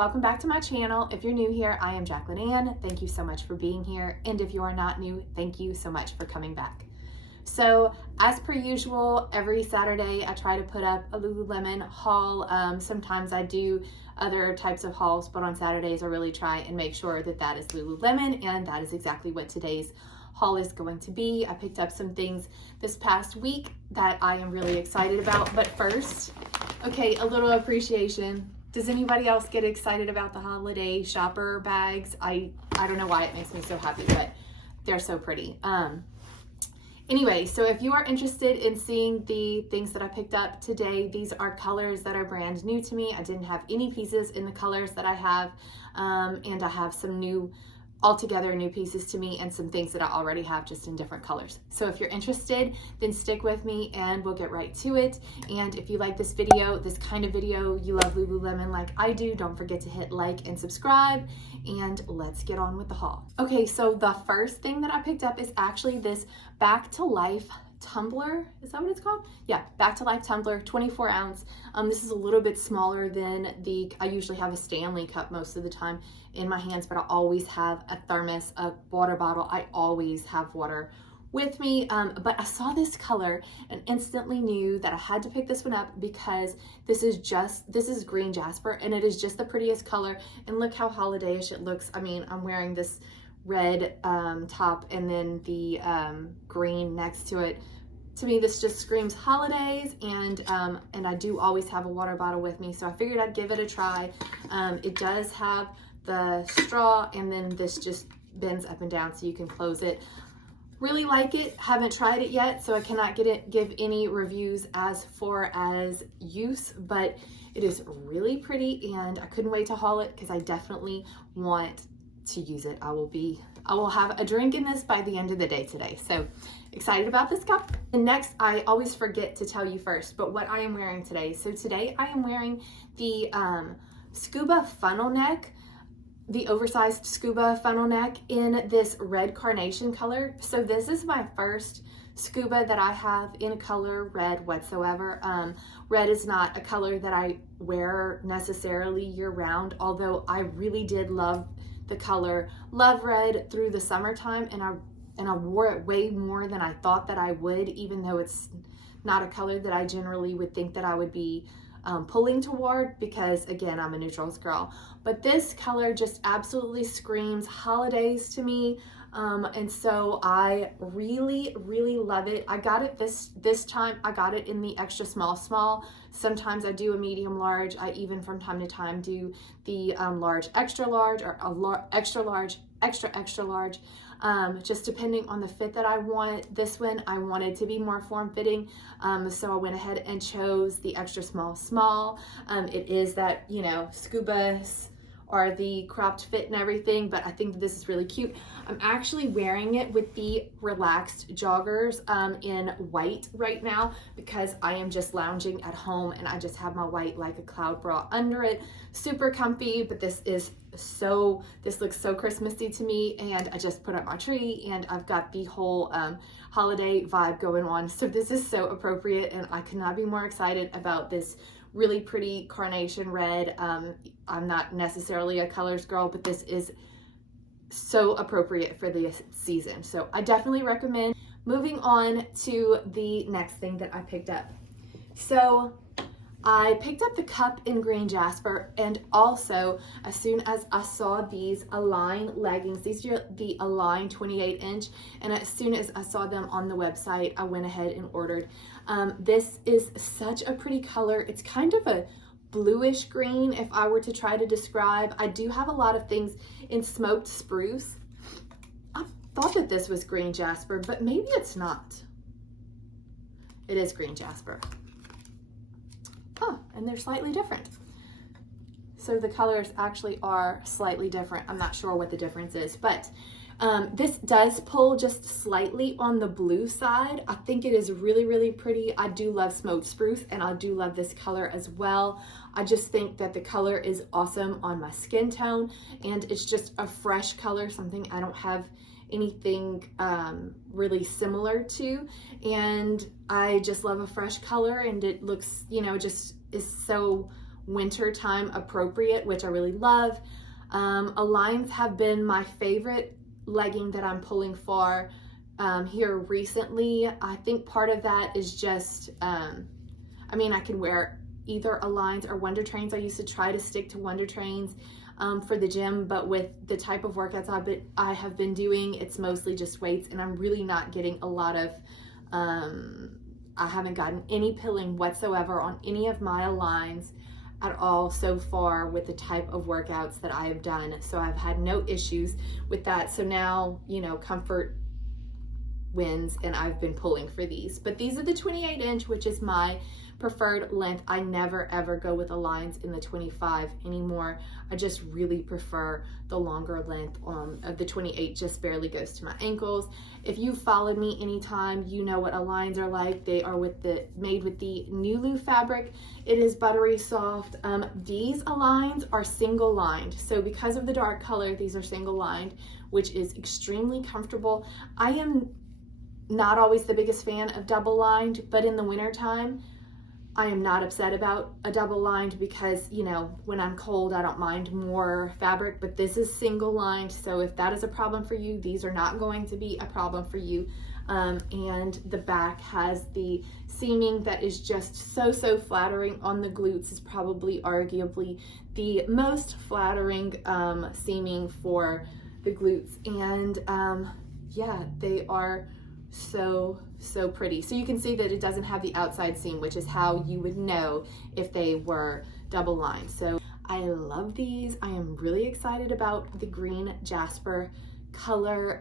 welcome back to my channel. If you're new here, I am Jacqueline Ann. Thank you so much for being here. And if you are not new, thank you so much for coming back. So as per usual, every Saturday I try to put up a Lululemon haul. Sometimes I do other types of hauls, but on Saturdays I really try and make sure that that is Lululemon, and that is exactly what today's haul is going to be. I picked up some things this past week that I am really excited about, but first, okay, a little appreciation. Does anybody else get excited about the holiday shopper bags? I don't know why it makes me so happy, but they're so pretty. Anyway, so if you are interested in seeing the things that I picked up today, these are colors that are brand new to me. I didn't have any pieces in the colors that I have, and I have some altogether new pieces to me and some things that I already have just in different colors. So if you're interested, then stick with me and we'll get right to it. And if you like this video, this kind of video, you love Lululemon like I do, don't forget to hit like and subscribe, and let's get on with the haul. Okay, so the first thing that I picked up is actually this Back to Life tumbler. Is that what it's called? Yeah, Back to Life tumbler, 24 ounce. This is a little bit smaller than I usually have a Stanley cup most of the time in my hands, but I always have a thermos, a water bottle. I always have water with me, but I saw this color and instantly knew that I had to pick this one up because this is green Jasper, and it is just the prettiest color. And look how holiday-ish it looks. I mean, I'm wearing this red top and then the green next to it. To me, this just screams holidays, and I do always have a water bottle with me, so I figured I'd give it a try. It does have the straw, and then this just bends up and down so you can close it. Really like it. Haven't tried it yet, so I cannot give any reviews as far as use, but it is really pretty, and I couldn't wait to haul it because I definitely want to use it. I will have a drink in this by the end of the day today. So excited about this cup. And next, I always forget to tell you first, but what I am wearing today. So today I am wearing the Scuba funnel neck, the oversized Scuba funnel neck in this red carnation color. So this is my first Scuba that I have in a color red whatsoever. Red is not a color that I wear necessarily year round, although I really did love the color, love red through the summertime, and I wore it way more than I thought that I would, even though it's not a color that I generally would think that I would be pulling toward, because again, I'm a neutrals girl. But this color just absolutely screams holidays to me, and so I really love it. I got it this time. I got it in the extra small. Sometimes I do a medium large. I even from time to time do the large extra large, or extra large extra large, just depending on the fit that I want. This one I wanted to be more form-fitting, so I went ahead and chose the extra small. It is that, you know, Scubas are the cropped fit and everything, but I think that this is really cute. I'm actually wearing it with the relaxed joggers in white right now because I am just lounging at home and I just have my white like a cloud bra under it. Super comfy, but this looks so Christmassy to me, and I just put up my tree and I've got the whole holiday vibe going on. So this is so appropriate, and I could not be more excited about this really pretty carnation red. I'm not necessarily a colors girl, but this is so appropriate for the season. So I definitely recommend. Moving on to the next thing that I picked up. So I picked up the cup in green Jasper, and also as soon as I saw these Align leggings, these are the Align 28 inch, and as soon as I saw them on the website, I went ahead and ordered. This is such a pretty color. It's kind of a bluish green if I were to try to describe. I do have a lot of things in smoked spruce. I thought that this was green Jasper, but maybe it's not. It is green Jasper. And they're slightly different. So the colors actually are slightly different. I'm not sure what the difference is, but this does pull just slightly on the blue side. I think it is really pretty. I do love smoked spruce, and I do love this color as well. I just think that the color is awesome on my skin tone, and it's just a fresh color, something I don't have anything really similar to, and I just love a fresh color, and it looks, you know, just is so wintertime appropriate, which I really love. Aligns have been my favorite legging that I'm pulling for here recently. I think part of that is just, I mean, I can wear either Aligns or Wonder Trains. I used to try to stick to Wonder Trains for the gym, but with the type of workouts I have been doing, it's mostly just weights, and I'm really not getting a lot of, I haven't gotten any pilling whatsoever on any of my Aligns at all so far with the type of workouts that I have done. So I've had no issues with that. So now, you know, comfort wins, and I've been pulling for these. But these are the 28 inch, which is my preferred length. I never ever go with Aligns in the 25 anymore. I just really prefer the longer length of the 28, just barely goes to my ankles. If you followed me anytime, you know what Aligns are like. They are made with the NULU fabric. It is buttery soft. These Aligns are single lined. So because of the dark color, these are single lined, which is extremely comfortable. I am not always the biggest fan of double lined, but in the winter time, I am not upset about a double lined because, you know, when I'm cold, I don't mind more fabric, but this is single lined. So if that is a problem for you, these are not going to be a problem for you. And the back has the seaming that is just so flattering on the glutes. Is probably arguably the most flattering seaming for the glutes. And yeah, they are so pretty. So you can see that it doesn't have the outside seam, which is how you would know if they were double lined. So I love these. I am really excited about the green Jasper color.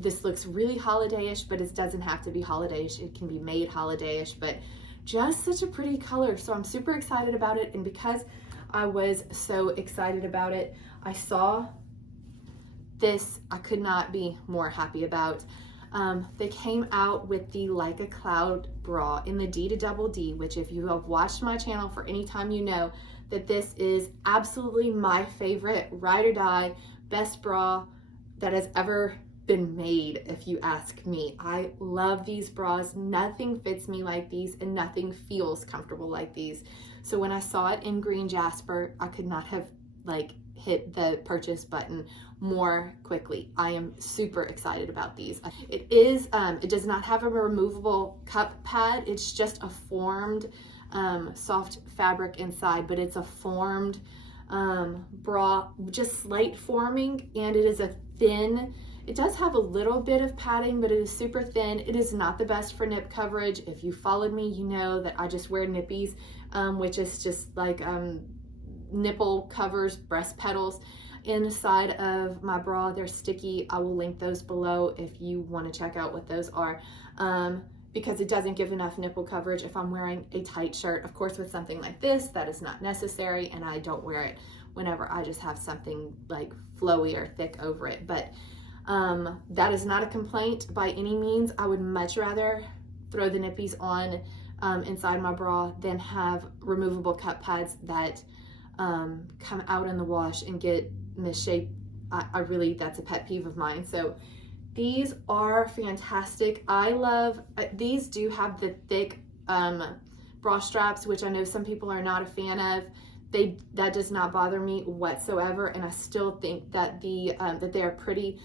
This looks really holiday-ish, but it doesn't have to be holiday-ish. It can be made holiday-ish, but just such a pretty color. So I'm super excited about it. And because I was so excited about it, I saw this, I could not be more happy about. They came out with the Like a Cloud bra in the D to double D, which if you have watched my channel for any time, you know that this is absolutely my favorite ride or die best bra that has ever been made, if you ask me. I love these bras. Nothing fits me like these, and nothing feels comfortable like these. So when I saw it in green Jasper, I could not have hit the purchase button more quickly. I am super excited about these. It does not have a removable cup pad. It's just a formed soft fabric inside, but it's a formed bra, just slight forming, and it is a thin, it does have a little bit of padding, but it is super thin. It is not the best for nip coverage. If you followed me, you know that I just wear NIPPIES, which is just like nipple covers, breast pedals inside of my bra. They're sticky. I will link those below if you want to check out what those are, because it doesn't give enough nipple coverage if I'm wearing a tight shirt. Of course, with something like this, that is not necessary, and I don't wear it whenever I just have something like flowy or thick over it. But that is not a complaint by any means. I would much rather throw the NIPPIES on inside my bra than have removable cup pads that come out in the wash and get misshape. I really, that's a pet peeve of mine. So these are fantastic. I love, these do have the thick bra straps, which I know some people are not a fan of. That does not bother me whatsoever, and I still think that that they are pretty.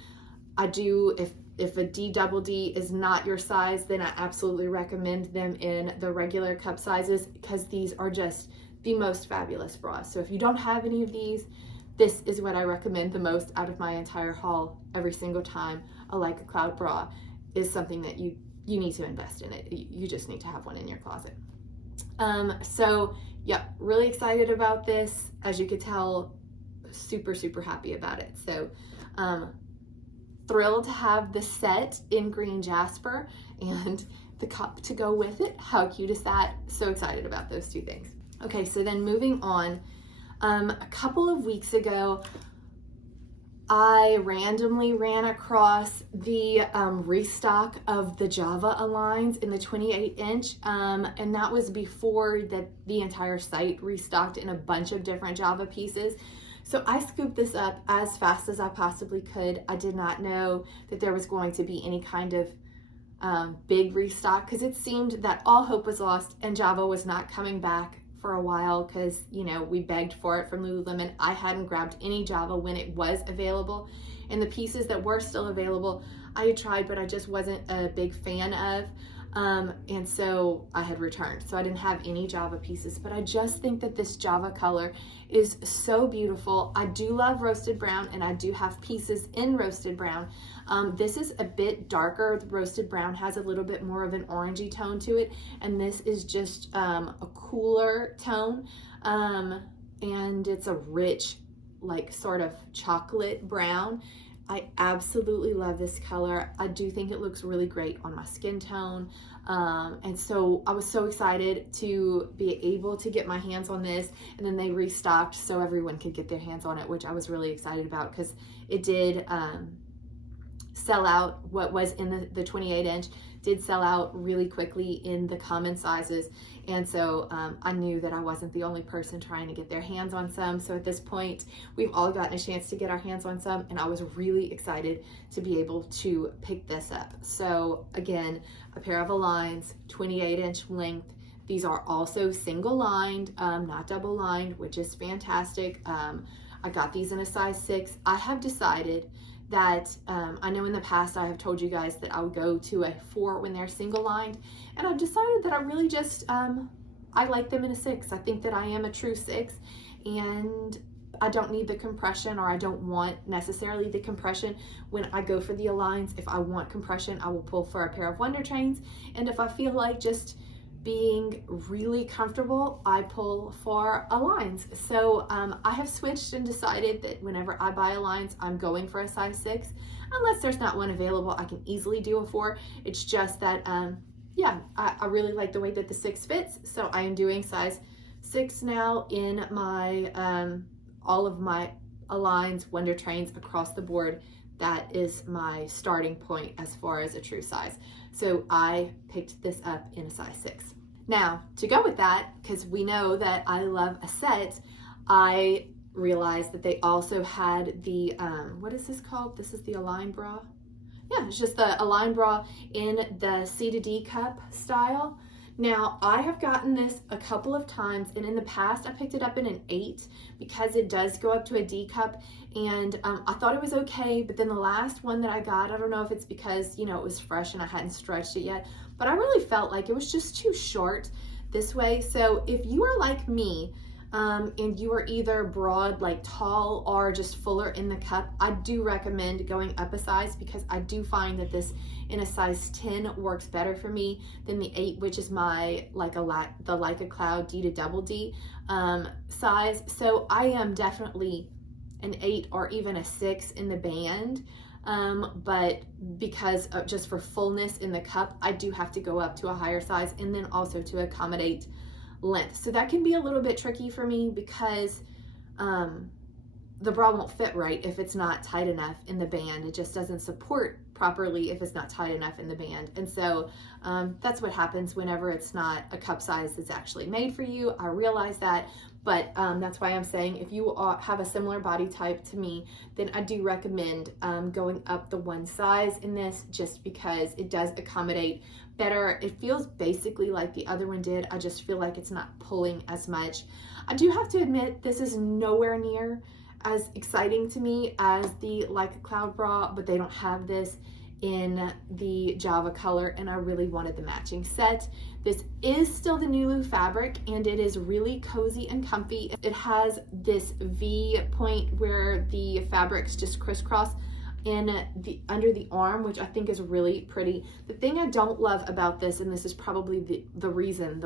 I do, if a D double D is not your size, then I absolutely recommend them in the regular cup sizes, because these are just the most fabulous bras. So if you don't have any of these, this is what I recommend the most out of my entire haul. Every single time a Like a Cloud bra is something that you need to invest in it. You just need to have one in your closet. So yeah, really excited about this. As you could tell, super happy about it. So thrilled to have the set in green Jasper and the cup to go with it. How cute is that? So excited about those two things. Okay, so then moving on, a couple of weeks ago, I randomly ran across the restock of the Java Aligns in the 28 inch, and that was before the entire site restocked in a bunch of different Java pieces. So I scooped this up as fast as I possibly could. I did not know that there was going to be any kind of big restock, because it seemed that all hope was lost and Java was not coming back for a while because, you know, we begged for it from Lululemon. I hadn't grabbed any Java when it was available, and the pieces that were still available, I had tried, but I just wasn't a big fan of. And so I had returned. So I didn't have any Java pieces, but I just think that this Java color is so beautiful. I do love roasted brown, and I do have pieces in roasted brown. This is a bit darker. The roasted brown has a little bit more of an orangey tone to it, and this is just a cooler tone. And it's a rich, like sort of chocolate brown. I absolutely love this color. I do think it looks really great on my skin tone. And so I was so excited to be able to get my hands on this, and then they restocked so everyone could get their hands on it, which I was really excited about because it did sell out. What was in the 28 inch did sell out really quickly in the common sizes. And so I knew that I wasn't the only person trying to get their hands on some. So at this point, we've all gotten a chance to get our hands on some, and I was really excited to be able to pick this up. So again, a pair of Aligns, 28 inch length. These are also single lined, not double lined, which is fantastic. I got these in a size 6. I have decided that I know in the past I have told you guys that I would go to a 4 when they're single lined, and I've decided that I really just I like them in a 6. I think that I am a true 6, and I don't need the compression, or I don't want necessarily the compression when I go for the Aligns. If I want compression, I will pull for a pair of Wonder Trains, and if I feel like just being really comfortable, I pull for Aligns. So I have switched and decided that whenever I buy Aligns, I'm going for a size 6. Unless there's not one available, I can easily do a 4. It's just that, yeah, I really like the way that the 6 fits. So I am doing size 6 now in my, all of my Aligns, Wonder Trains across the board. That is my starting point as far as a true size. So I picked this up in a size 6. Now, to go with that, because we know that I love a set, I realized that they also had the, what is this called? This is the Align bra. Yeah, it's just the Align bra in the C to D cup style. Now, I have gotten this a couple of times, and in the past I picked it up in an 8 because it does go up to a D cup, and I thought it was okay, but then the last one that I got, I don't know if it's because, you know, it was fresh and I hadn't stretched it yet, but I really felt like it was just too short this way. So if you are like me, and you are either broad, like tall, or just fuller in the cup, I do recommend going up a size, because I do find that this in a size 10 works better for me than the 8, which is my the Like a Cloud D to double D size. So I am definitely an 8 or even a 6 in the band, but because of, just for fullness in the cup, I do have to go up to a higher size, and then also to accommodate length. So that can be a little bit tricky for me, because the bra won't fit right if it's not tight enough in the band. It just doesn't support properly if it's not tight enough in the band. And so that's what happens whenever it's not a cup size that's actually made for you. I realize that, but that's why I'm saying if you have a similar body type to me, then I do recommend going up the one size in this, just because it does accommodate better. It feels basically like the other one did. I just feel like it's not pulling as much. I do have to admit, this is nowhere near as exciting to me as the Like a Cloud bra, but they don't have this in the Java color, and I really wanted the matching set. This is still the NULU fabric, and it is really cozy and comfy. It has this V point where the fabrics just crisscross in the under the arm, which I think is really pretty. The thing I don't love about this, and this is probably the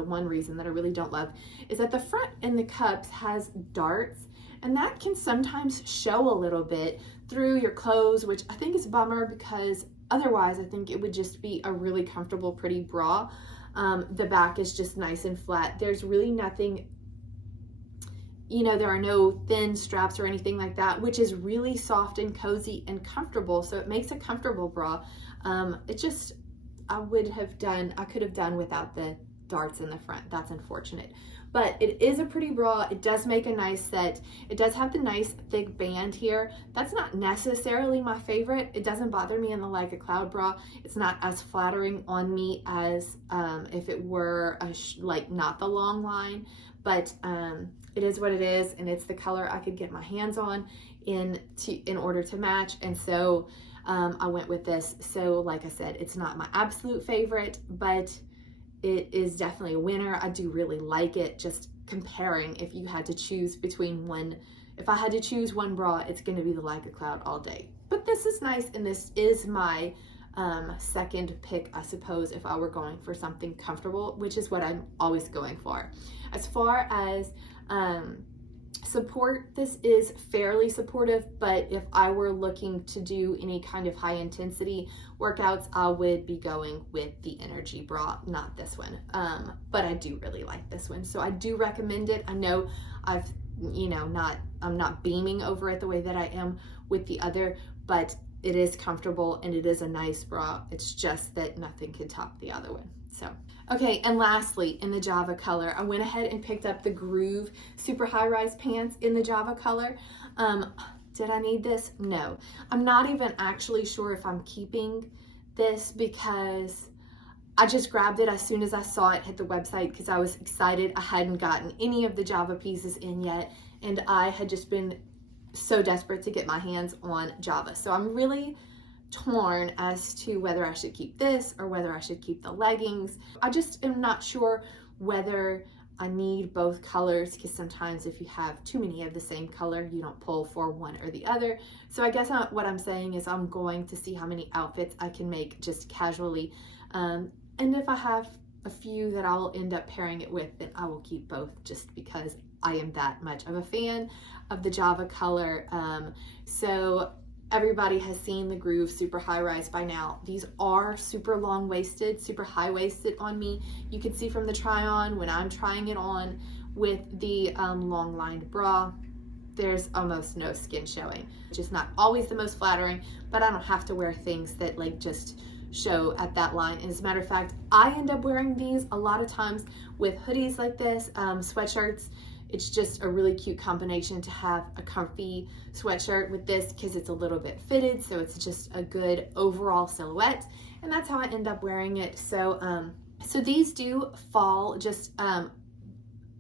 one reason that I really don't love, is that the front in the cups has darts, and that can sometimes show a little bit through your clothes, which I think is a bummer, because otherwise I think it would just be a really comfortable, pretty bra. The back is just nice and flat. There's really nothing, you know, there are no thin straps or anything like that, which is really soft and cozy and comfortable. So it makes a comfortable bra. It just, I could have done without the darts in the front. That's unfortunate. but it is a pretty bra. It does make a nice set. It does have the nice thick band here. That's not necessarily my favorite. It doesn't bother me in the Like a Cloud bra. It's not as flattering on me as if it were like not the long line, but it is what it is, and it's the color I could get my hands on in order to match, and so I went with this. So like I said, it's not my absolute favorite, but it is definitely a winner. I do really like it. Just comparing, if you had to choose between one, if I had to choose one bra, it's going to be the Like a Cloud all day. But this is nice, and this is my second pick, I suppose, if I were going for something comfortable, which is what I'm always going for. As far as support, this is fairly supportive, but if I were looking to do any kind of high intensity workouts, I would be going with the Energy bra, not this one. But I do really like this one, so I do recommend it. I know I'm not beaming over it the way that I am with the other, but it is comfortable and it is a nice bra. It's just that nothing can top the other one. So, okay, and lastly, in the Java color, I went ahead and picked up the Groove super high-rise pants in the Java color. Did I need this? No. I'm not even actually sure if I'm keeping this because I just grabbed it as soon as I saw it hit the website because I was excited. I hadn't gotten any of the Java pieces in yet, and I had just been so desperate to get my hands on Java. So I'm really torn as to whether I should keep this or whether I should keep the leggings. I just am not sure whether I need both colors, because sometimes if you have too many of the same color, you don't pull for one or the other. So I guess what I'm saying is I'm going to see how many outfits I can make just casually. And if I have a few that I'll end up pairing it with, then I will keep both, just because I am that much of a fan of the Java color. So everybody has seen the Groove super high rise by now. These are super long waisted, super high waisted on me. You can see from the try on when I'm trying it on with the long lined bra, there's almost no skin showing, which is not always the most flattering, but I don't have to wear things that like just show at that line. And as a matter of fact, I end up wearing these a lot of times with hoodies like this, sweatshirts. It's just a really cute combination to have a comfy sweatshirt with this because it's a little bit fitted, so it's just a good overall silhouette, and that's how I end up wearing it. So so these do fall just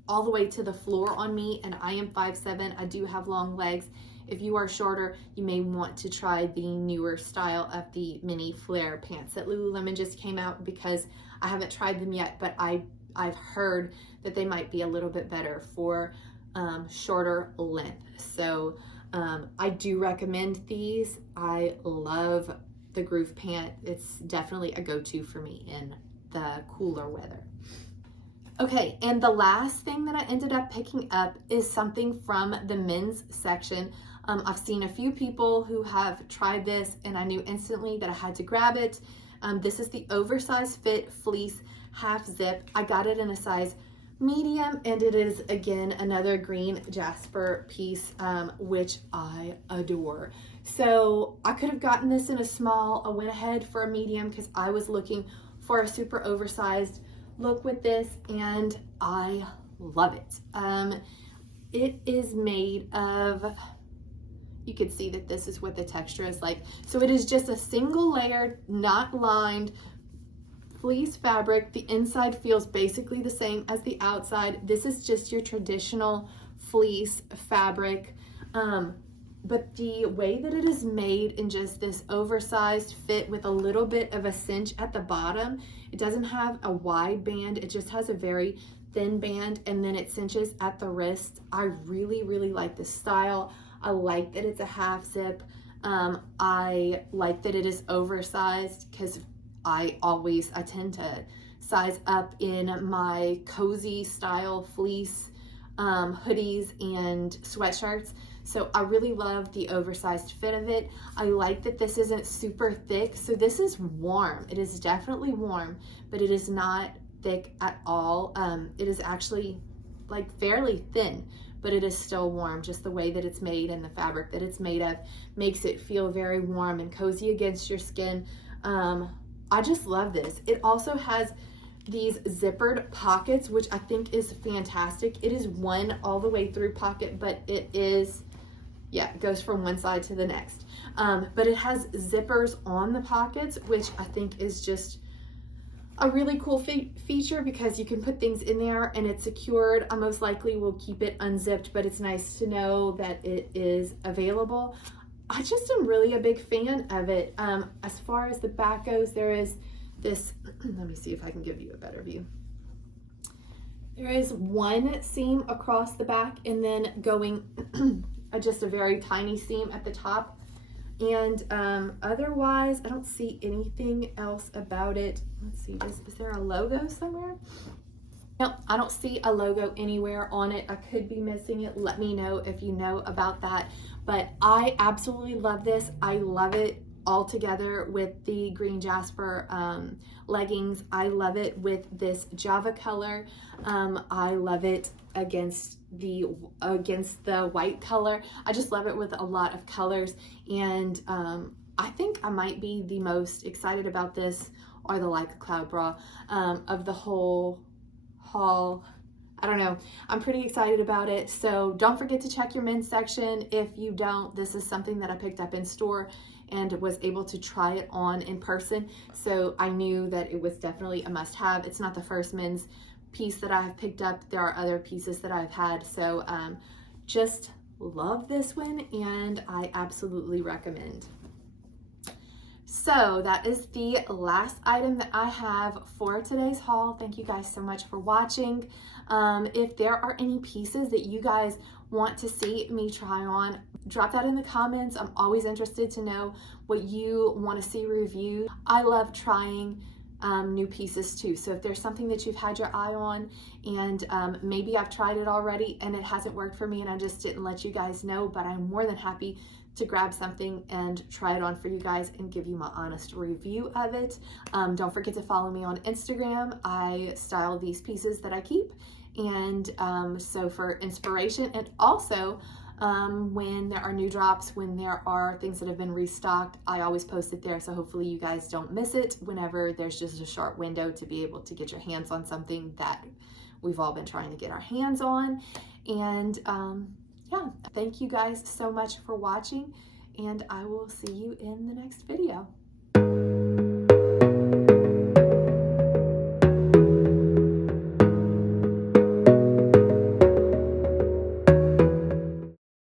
all the way to the floor on me, and I am 5'7". I do have long legs. If you are shorter, you may want to try the newer style of the mini flare pants that Lululemon just came out, because I haven't tried them yet, but I've heard that they might be a little bit better for shorter length. So I do recommend these. I love the Groove pant. It's definitely a go-to for me in the cooler weather. Okay, and the last thing that I ended up picking up is something from the men's section. I've seen a few people who have tried this, and I knew instantly that I had to grab it. This is the Oversized Fit Fleece Half Zip. I got it in a size medium, and it is again another green Jasper piece, which I adore. So I could have gotten this in a small. I went ahead for a medium because I was looking for a super oversized look with this, and I love it. It is made of, you can see that this is what the texture is like. So it is just a single layered, not lined fleece fabric. The inside feels basically the same as the outside. This is just your traditional fleece fabric. But the way that it is made in just this oversized fit with a little bit of a cinch at the bottom, it doesn't have a wide band, it just has a very thin band, and then it cinches at the wrist. I really, really like this style. I like that it's a half zip. I like that it is oversized because I tend to size up in my cozy style fleece hoodies and sweatshirts. So I really love the oversized fit of it. I like that this isn't super thick. So this is warm. It is definitely warm, but it is not thick at all. It is actually like fairly thin, but it is still warm. Just the way that it's made and the fabric that it's made of makes it feel very warm and cozy against your skin. I just love this. It also has these zippered pockets, which I think is fantastic. It is one all the way through pocket, but it is, yeah, it goes from one side to the next. But it has zippers on the pockets, which I think is just a really cool feature because you can put things in there and it's secured. I most likely will keep it unzipped, but it's nice to know that it is available. I just am really a big fan of it. As far as the back goes, there is this, let me see if I can give you a better view. There is one seam across the back and then going just a very tiny seam at the top. And otherwise, I don't see anything else about it. Let's see, is there a logo somewhere? Nope, I don't see a logo anywhere on it. I could be missing it. Let me know if you know about that. But I absolutely love this. I love it all together with the green Jasper leggings. I love it with this Java color. I love it against the white color. I just love it with a lot of colors, and I think I might be the most excited about this, or the Like a Cloud bra, of the whole haul. I don't know, I'm pretty excited about it. So don't forget to check your men's section. If you don't, this is something that I picked up in store and was able to try it on in person, so I knew that it was definitely a must-have. It's not the first men's piece that I have picked up. There are other pieces that I've had, so just love this one and I absolutely recommend. So that is the last item that I have for today's haul. Thank you guys so much for watching. If there are any pieces that you guys want to see me try on, drop that in the comments. I'm always interested to know what you want to see reviewed. I love trying new pieces too. So if there's something that you've had your eye on and maybe I've tried it already and it hasn't worked for me and I just didn't let you guys know, but I'm more than happy to grab something and try it on for you guys and give you my honest review of it. Don't forget to follow me on Instagram. I style these pieces that I keep, and so for inspiration, and also when there are new drops, when there are things that have been restocked, I always post it there, so hopefully you guys don't miss it whenever there's just a short window to be able to get your hands on something that we've all been trying to get our hands on. And yeah, thank you guys so much for watching, and I will see you in the next video.